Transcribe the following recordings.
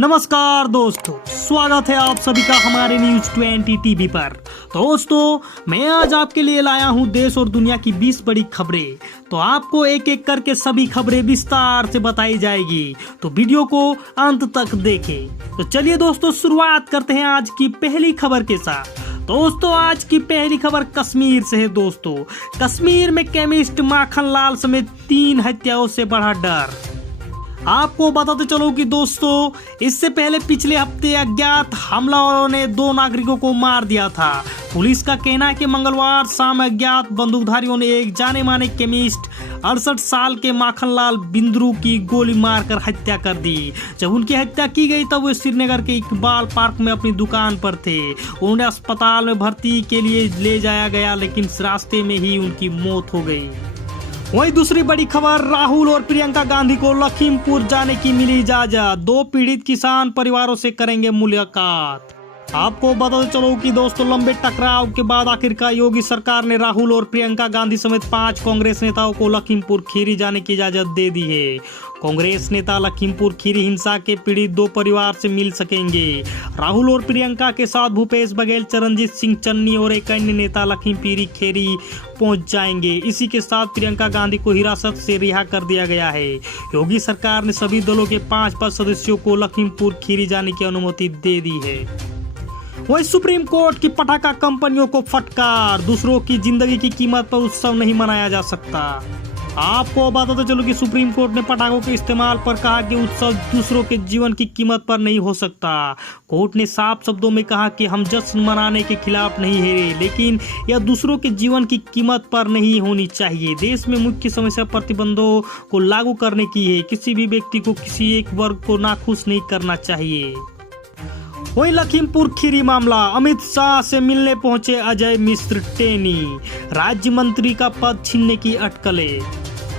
नमस्कार दोस्तों, स्वागत है आप सभी का हमारे न्यूज 20 टीवी पर। दोस्तों, मैं आज आपके लिए लाया हूं देश और दुनिया की 20 बड़ी खबरें। तो आपको एक एक करके सभी खबरें विस्तार से बताई जाएगी, तो वीडियो को अंत तक देखें। तो चलिए दोस्तों, शुरुआत करते हैं आज की पहली खबर के साथ। दोस्तों, आज की पहली खबर कश्मीर से है। दोस्तों, कश्मीर में केमिस्ट माखन लाल समेत 3 हत्याओं से बढ़ा डर। आपको बताते चलो कि दोस्तों, इससे पहले पिछले हफ्ते अज्ञात हमलावरों ने 2 नागरिकों को मार दिया था। पुलिस का कहना है कि मंगलवार शाम अज्ञात बंदूकधारियों ने एक जाने माने केमिस्ट 68 साल के माखनलाल बिंद्रू की गोली मारकर हत्या कर दी। जब उनकी हत्या की गई तब वे श्रीनगर के इकबाल पार्क में अपनी दुकान पर थे। उन्हें अस्पताल में भर्ती के लिए ले जाया गया, लेकिन रास्ते में ही उनकी मौत हो गई। वहीं दूसरी बड़ी खबर, राहुल और प्रियंका गांधी को लखीमपुर जाने की मिली इजाजत। 2 पीड़ित किसान परिवारों से करेंगे मुलाकात। आपको बताते चलो कि दोस्तों, लंबे टकराव के बाद आखिरकार योगी सरकार ने राहुल और प्रियंका गांधी समेत 5 कांग्रेस नेताओं को लखीमपुर खीरी जाने की इजाजत दे दी है। कांग्रेस नेता लखीमपुर खीरी हिंसा के पीड़ित 2 परिवार से मिल सकेंगे। राहुल और प्रियंका के साथ भूपेश बघेल, चरणजीत सिंह चन्नी और एक अन्य नेता लखीमपुर खीरी पहुंच जाएंगे। इसी के साथ प्रियंका गांधी को हिरासत से रिहा कर दिया गया है। योगी सरकार ने सभी दलों के 5 सदस्यों को लखीमपुर खीरी जाने की अनुमति दे दी है। वही सुप्रीम कोर्ट की पटाखा कंपनियों को फटकार, दूसरों की जिंदगी की कीमत पर उत्सव नहीं मनाया जा सकता। आपको बताते चलो कि सुप्रीम कोर्ट ने पटाखों के इस्तेमाल पर कहा कि उत्सव दूसरों के जीवन की कीमत पर नहीं हो सकता। कोर्ट ने साफ शब्दों में कहा कि हम जश्न मनाने के खिलाफ नहीं है, लेकिन यह दूसरों के जीवन की कीमत पर नहीं होनी चाहिए। देश में मुख्य समस्या प्रतिबंधों को लागू करने की है। किसी भी व्यक्ति को किसी एक वर्ग को नाखुश नहीं करना चाहिए। वही लखीमपुर खीरी मामला, अमित शाह से मिलने पहुंचे अजय मिश्र टेनी, राज्य मंत्री का पद छीनने की अटकलें।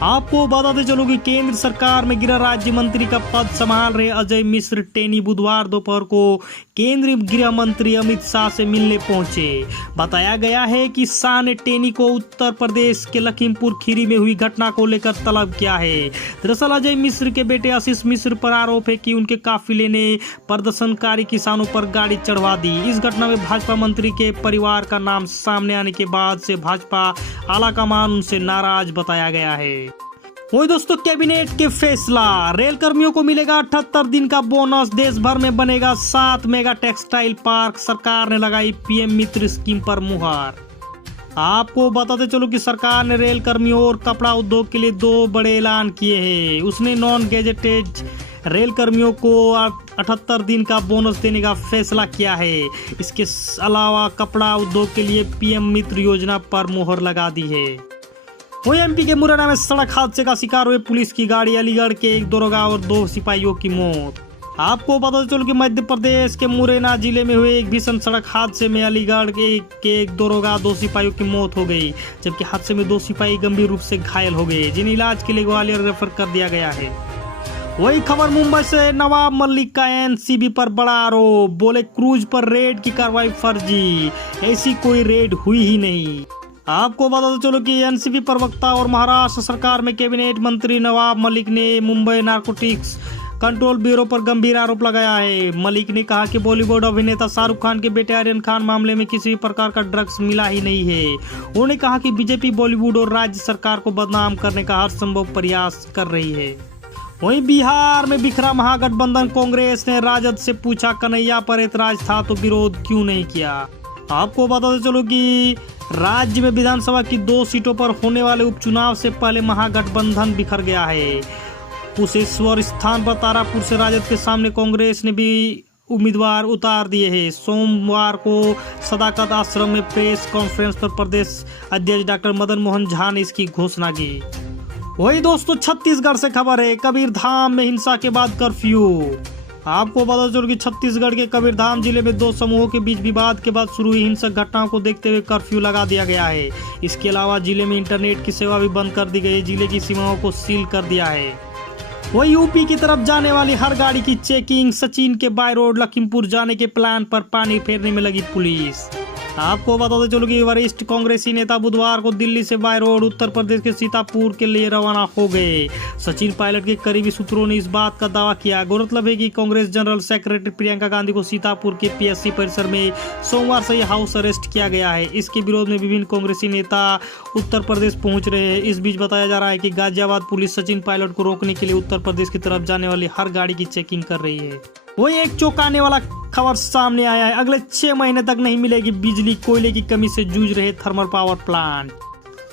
आपको बताते चलो कि केंद्र सरकार में गिरा राज्य मंत्री का पद संभाल रहे अजय मिश्र टेनी बुधवार दोपहर को केंद्रीय गृह मंत्री अमित शाह से मिलने पहुंचे। बताया गया है कि शाह ने टेनी को उत्तर प्रदेश के लखीमपुर खीरी में हुई घटना को लेकर तलब किया है। दरअसल अजय मिश्र के बेटे आशीष मिश्र पर आरोप है कि उनके काफिले ने प्रदर्शनकारी किसानों पर गाड़ी चढ़वा दी। इस घटना में भाजपा मंत्री के परिवार का नाम सामने आने के बाद से भाजपा आलाकमान उनसे नाराज बताया गया है। वही दोस्तों, कैबिनेट के फैसला, रेल कर्मियों को मिलेगा 78 दिन का बोनस, देश भर में बनेगा 7 मेगा टेक्सटाइल पार्क, सरकार ने लगाई पीएम मित्र स्कीम पर मुहर। आपको बताते चलो कि सरकार ने रेल कर्मियों और कपड़ा उद्योग के लिए 2 बड़े ऐलान किए हैं। उसने नॉन गैजेटेड रेल कर्मियों को 78 दिन का बोनस देने का फैसला किया है। इसके अलावा कपड़ा उद्योग के लिए पीएम मित्र योजना पर मुहर लगा दी है। वही एमपी के मुरैना में सड़क हादसे का शिकार हुए पुलिस की गाड़ी, अलीगढ़ के एक दरोगा और 2 सिपाहियों की मौत। आपको पता चलो कि मध्य प्रदेश के मुरैना जिले में हुए एक भीषण सड़क हादसे में अलीगढ़ के एक दरोगा 2 सिपाहियों की मौत हो गई, जबकि हादसे में 2 सिपाही गंभीर रूप से घायल हो गए, जिन्हें इलाज के लिए ग्वालियर रेफर कर दिया गया है। वही खबर मुंबई से, नवाब मलिक का एनसीबी पर बड़ा आरोप, बोले क्रूज पर रेड की कार्रवाई फर्जी, ऐसी कोई रेड हुई ही नहीं। आपको बताते चलो कि एनसीबी प्रवक्ता और महाराष्ट्र सरकार में कैबिनेट मंत्री नवाब मलिक ने मुंबई नारकोटिक्स कंट्रोल ब्यूरो पर गंभीर आरोप लगाया है। मलिक ने कहा कि बॉलीवुड अभिनेता शाहरुख खान के बेटे आर्यन खान मामले में किसी भी प्रकार का ड्रग्स मिला ही नहीं है। उन्होंने कहा कि बीजेपी बॉलीवुड और राज्य सरकार को बदनाम करने का हर संभव प्रयास कर रही है। वहीं बिहार में बिखरा महागठबंधन, कांग्रेस ने राजद से पूछा कन्हैया पर ऐतराज था तो विरोध क्यों नहीं किया। आपको बताते चलो कि राज्य में विधानसभा की 2 सीटों पर होने वाले उपचुनाव से पहले महागठबंधन बिखर गया है। कुशेश्वर स्थान पर तारापुर से राजद के सामने कांग्रेस ने भी उम्मीदवार उतार दिए हैं। सोमवार को सदाकत आश्रम में प्रेस कॉन्फ्रेंस पर प्रदेश अध्यक्ष डॉक्टर मदन मोहन झा ने इसकी घोषणा की। वही दोस्तों, छत्तीसगढ़ से खबर है, कबीरधाम में हिंसा के बाद कर्फ्यू। आपको पता चलो कि छत्तीसगढ़ के कबीरधाम जिले में 2 समूहों के बीच विवाद के बाद शुरू हुई हिंसक घटनाओं को देखते हुए कर्फ्यू लगा दिया गया है। इसके अलावा जिले में इंटरनेट की सेवा भी बंद कर दी गई है। जिले की सीमाओं को सील कर दिया है। वही यूपी की तरफ जाने वाली हर गाड़ी की चेकिंग, सचिन के बाय रोड लखीमपुर जाने के प्लान पर पानी फेरने में लगी पुलिस। आपको बताते चलो कि वरिष्ठ कांग्रेसी नेता बुधवार को दिल्ली से बाय रोड उत्तर प्रदेश के सीतापुर के लिए रवाना हो गए। सचिन पायलट के करीबी सूत्रों ने इस बात का दावा किया। गौरतलब है कि कांग्रेस जनरल सेक्रेटरी प्रियंका गांधी को सीतापुर के पीएससी परिसर में सोमवार से हाउस अरेस्ट किया गया है। इसके विरोध में विभिन्न कांग्रेसी नेता उत्तर प्रदेश पहुंच रहे हैं। इस बीच बताया जा रहा है कि गाजियाबाद पुलिस सचिन पायलट को रोकने के लिए उत्तर प्रदेश की तरफ जाने वाली हर गाड़ी की चेकिंग कर रही है। वही एक चौंकाने वाला खबर सामने आया है। अगले 6 महीने तक नहीं मिलेगी बिजली, कोयले की कमी से जूझ रहे थर्मल पावर प्लांट।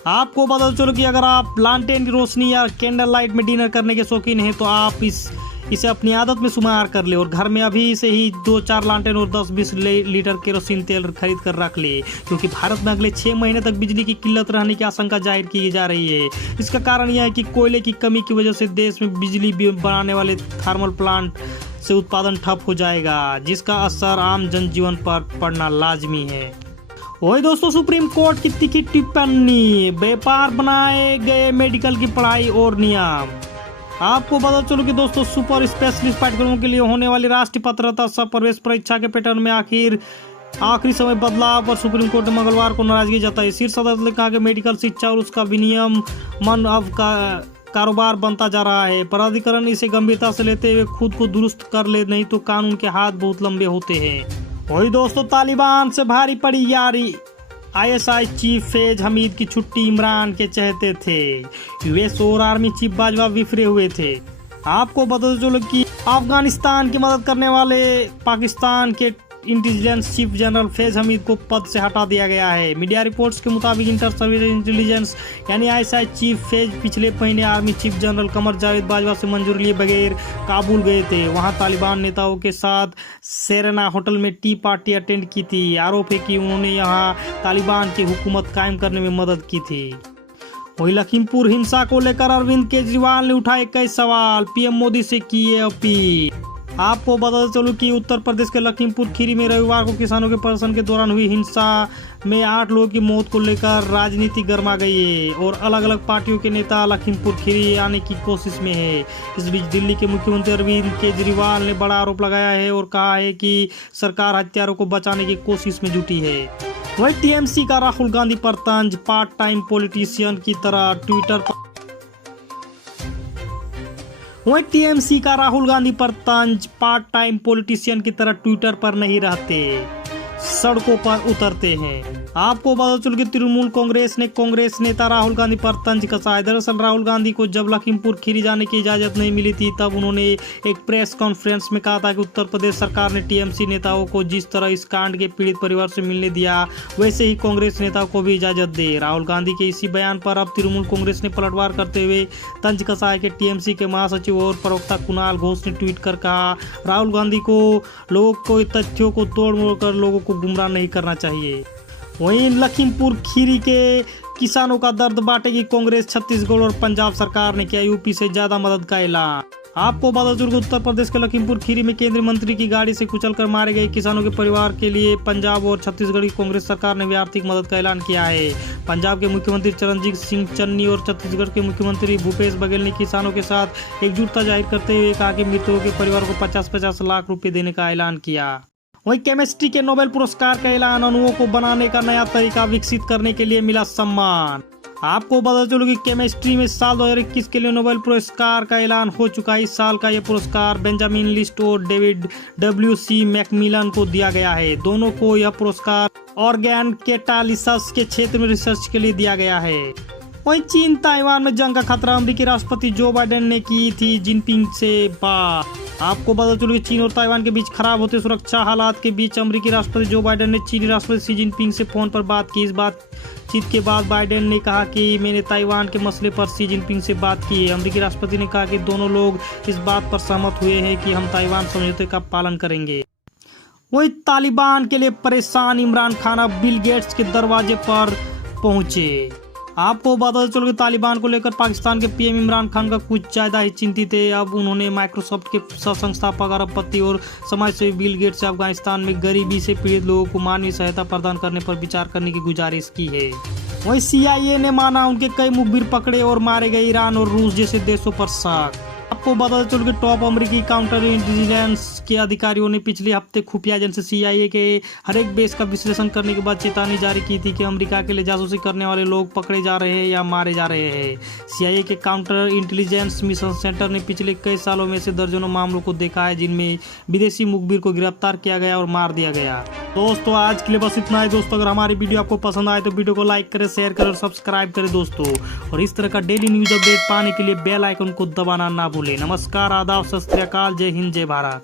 आपको बता चलो कि अगर आप लालटेन की रोशनी या कैंडल लाइट में डिनर करने के शौकीन हैं तो आप इसे अपनी आदत में शुमार कर ले और घर में अभी से ही 2-4 लालटेन और 10-20 लीटर केरोसिन तेल खरीद कर रख ले, क्योंकि भारत में अगले 6 महीने तक बिजली की किल्लत रहने की आशंका जाहिर की जा रही है। इसका कारण यह है कि कोयले की कमी की वजह से देश में बिजली बनाने वाले थर्मल प्लांट से उत्पादन ठप हो जाएगा, जिसका असर आम जनजीवन पर पड़ना लाजमी है। वही दोस्तों, सुप्रीम कोर्ट की तीखी टिप्पणी, व्यापार बनाए गए मेडिकल की पढ़ाई और नियम। आपको बता चलो कि दोस्तों, सुपर स्पेशलिस्ट पाठ्यक्रमों के लिए होने वाली राष्ट्रीय पात्रता सह प्रवेश परीक्षा के पैटर्न में आखिरी समय बदलाव पर सुप्रीम कोर्ट ने मंगलवार को नाराजगी जताई। शीर्ष अदालत ने कहा कि मेडिकल शिक्षा और उसका विनियमन अब कारोबार बनता जा रहा है। प्राधिकरण इसे गंभीरता से लेते हुए खुद को दुरुस्त कर ले, नहीं तो कानून के हाथ बहुत लंबे होते हैं। वही दोस्तों, तालिबान से भारी पड़ी यारी। आईएसआई चीफ फैज हमीद की छुट्टी इमरान के चाहते थे। यूएस और आर्मी चीफ बाजवा बिफरे हुए थे। आपको बता चलो कि अफगानिस्तान की मदद करने वाले पाकिस्तान के intelligence chief general Faiz Hamid को पद से हटा दिया गया है। मीडिया रिपोर्ट्स के मुताबिक इंटर सर्विस इंटेलिजेंस यानी आईएसआई चीफ फैज पिछले महीने army chief general Qamar Javed Bajwa से मंजूरी लिए बगैर काबुल गए थे। वहां तालिबान नेताओं के साथ सेरेना होटल में टी पार्टी अटेंड की थी। आरोप है कि उन्होंने यहां तालिबान की हुकूमत कायम करने में मदद की थी। वही लखीमपुर हिंसा को लेकर अरविंद केजरीवाल ने उठाए कई सवाल, पीएम मोदी से किए अपील। आपको बता चलूं कि उत्तर प्रदेश के लखीमपुर खीरी में रविवार को किसानों के प्रदर्शन के दौरान हुई हिंसा में 8 लोगों की मौत को लेकर राजनीति गर्मा गई है और अलग अलग पार्टियों के नेता लखीमपुर खीरी आने की कोशिश में है। इस बीच दिल्ली के मुख्यमंत्री अरविंद केजरीवाल ने बड़ा आरोप लगाया है और कहा है कि सरकार हत्यारों को बचाने की कोशिश में जुटी है। वही टीएमसी का राहुल गांधी पर तंज, पार्ट टाइम पॉलिटिशियन की तरह ट्विटर पर वही टीएमसी का राहुल गांधी पर तंज, पार्ट टाइम पॉलिटिशियन की तरह ट्विटर पर नहीं रहते, सड़कों पर उतरते हैं। आपको बता चलो कि तृणमूल कांग्रेस ने कांग्रेस नेता राहुल गांधी पर तंज कसा है। दरअसल राहुल गांधी को जब लखीमपुर खीरी जाने की इजाजत नहीं मिली थी, तब उन्होंने एक प्रेस कॉन्फ्रेंस में कहा था कि उत्तर प्रदेश सरकार ने टीएमसी नेताओं को जिस तरह इस कांड के पीड़ित परिवार से मिलने दिया, वैसे ही कांग्रेस नेताओं को भी इजाजत दे। राहुल गांधी के इसी बयान पर अब तृणमूल कांग्रेस ने पलटवार करते हुए तंज कसा है कि टीएमसी के महासचिव और प्रवक्ता कुणाल घोष ने ट्वीट कर कहा, राहुल गांधी को लोगों को तथ्यों को तोड़ मोड़ कर लोगों को गुमराह नहीं करना चाहिए। वहीं लखीमपुर खीरी के किसानों का दर्द बांटेगी कांग्रेस। छत्तीसगढ़ और पंजाब सरकार ने किया यूपी से ज्यादा मदद का ऐलान। आपको बता चलूं, उत्तर प्रदेश के लखीमपुर खीरी में केंद्रीय मंत्री की गाड़ी से कुचलकर मारे गए किसानों के परिवार के लिए पंजाब और छत्तीसगढ़ की कांग्रेस सरकार ने भी आर्थिक मदद का ऐलान किया है। पंजाब के मुख्यमंत्री चरणजीत सिंह चन्नी और छत्तीसगढ़ के मुख्यमंत्री भूपेश बघेल ने किसानों के साथ एकजुटता जाहिर करते हुए कहा कि मृतकों के परिवार को 50-50 लाख रुपए देने का ऐलान किया। वहीं केमिस्ट्री के नोबेल पुरस्कार का ऐलान, अणुओं को बनाने का नया तरीका विकसित करने के लिए मिला सम्मान। आपको बता चलो कि केमिस्ट्री में साल 2021 के लिए नोबेल पुरस्कार का ऐलान हो चुका है। इस साल का यह पुरस्कार बेंजामिन लिस्ट और डेविड WC मैकमिलन को दिया गया है। दोनों को यह पुरस्कार ऑर्गेन कैटालिसिस के क्षेत्र में रिसर्च के लिए दिया गया है। वहीं चीन ताइवान में जंग का खतरा, अमेरिकी राष्ट्रपति जो बाइडेन ने की थी जिनपिंग से बात। आपको बता चलो कि चीन और ताइवान के बीच खराब होते सुरक्षा हालात के बीच अमेरिकी राष्ट्रपति जो बाइडेन ने चीनी राष्ट्रपति शी जिनपिंग से फोन पर बात की। इस बातचीत के बाद बाइडेन ने कहा कि मैंने ताइवान के मसले पर शी जिनपिंग से बात की है। अमेरिकी राष्ट्रपति ने कहा कि दोनों लोग इस बात पर सहमत हुए हैं कि हम ताइवान समझौते का पालन करेंगे। वही तालिबान के लिए परेशान इमरान खान अब बिल गेट्स के दरवाजे पर पहुंचे। आपको बता चलो कि तालिबान को लेकर पाकिस्तान के पीएम इमरान खान का कुछ ज्यादा ही चिंतित है। अब उन्होंने माइक्रोसॉफ्ट के सह संस्थापक अरबपति और समाजसेवी बिल गेट्स से अफगानिस्तान में गरीबी से पीड़ित लोगों को मानवीय सहायता प्रदान करने पर विचार करने की गुजारिश की है। वहीं CIA ने माना उनके कई मुखबिर पकड़े और मारे गए। ईरान और रूस जैसे देशों पर शक। आपको बता चलो कि टॉप अमेरिकी काउंटर इंटेलिजेंस के अधिकारियों ने पिछले हफ्ते खुफिया एजेंसी CIA के हर एक बेस का विश्लेषण करने के बाद चेतावनी जारी की थी कि अमेरिका के लिए जासूसी करने वाले लोग पकड़े जा रहे हैं या मारे जा रहे हैं। CIA के काउंटर इंटेलिजेंस मिशन सेंटर ने पिछले कई सालों में से दर्जनों मामलों को देखा है जिनमें विदेशी मुखबिर को गिरफ्तार किया गया और मार दिया गया। दोस्तों आज के लिए बस इतना है दोस्तों। अगर हमारी वीडियो आपको पसंद आए तो वीडियो को लाइक करें, शेयर करें और सब्सक्राइब करें दोस्तों। और इस तरह का डेली न्यूज अपडेट पाने के लिए बेल आइकन को दबाना ना भूलें। नमस्कार, आदाब, सत श्री अकाल, जय हिंद, जय भारत।